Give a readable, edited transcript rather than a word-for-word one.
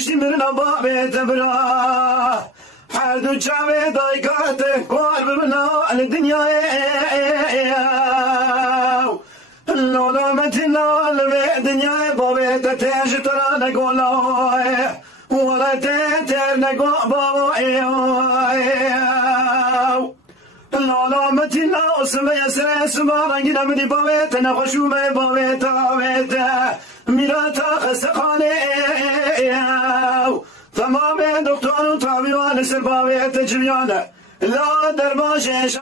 بشتی مرنا بابت برا هر دو چاوه دایکات کار ببنا الدنیا لالا متنا لبه دنیا بابت تیج ترا نگولا ولا تتر نگو بابا لالا متنا اسمه يسر اسمه رنگی نمدی بابت نخشومه بابت آبت میراتا خسقانه تمام دکتر و طبیبان سر بابت جریانه لا در باشه